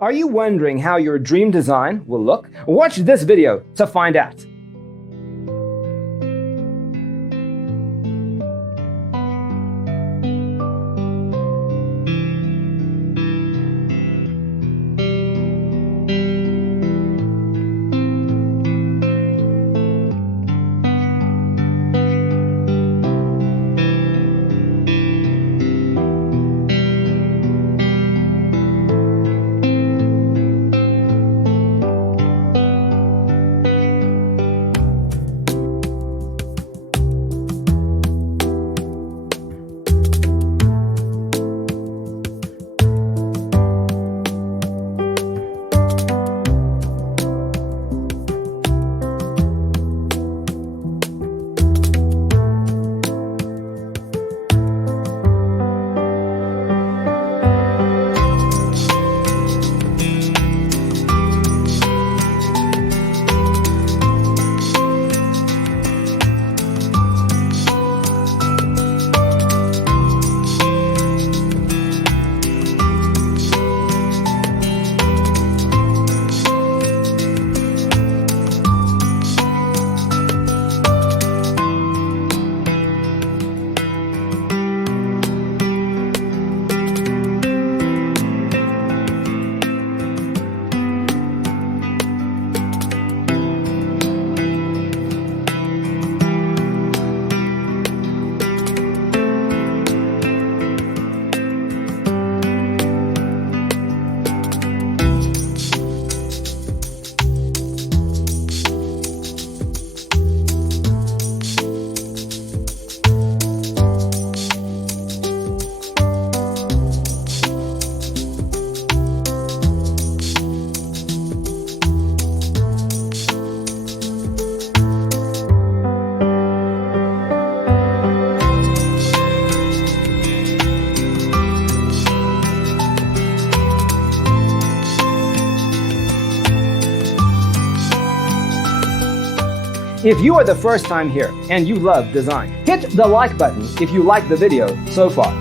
Are you wondering how your dream design will look? Watch this video to find out. If you are the first time here and you love design, hit the like button if you like the video so far.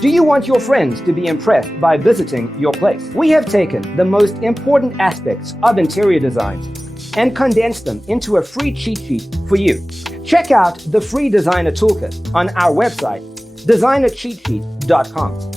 Do you want your friends to be impressed by visiting your place? We have taken the most important aspects of interior design and condensed them into a free cheat sheet for you. Check out the free designer toolkit on our website, designercheatsheet.com.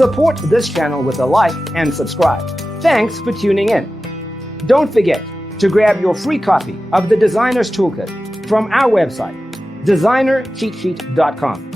Support this channel with a like and subscribe. Thanks for tuning in. Don't forget to grab your free copy of the Designer's Toolkit from our website, designercheatsheet.com.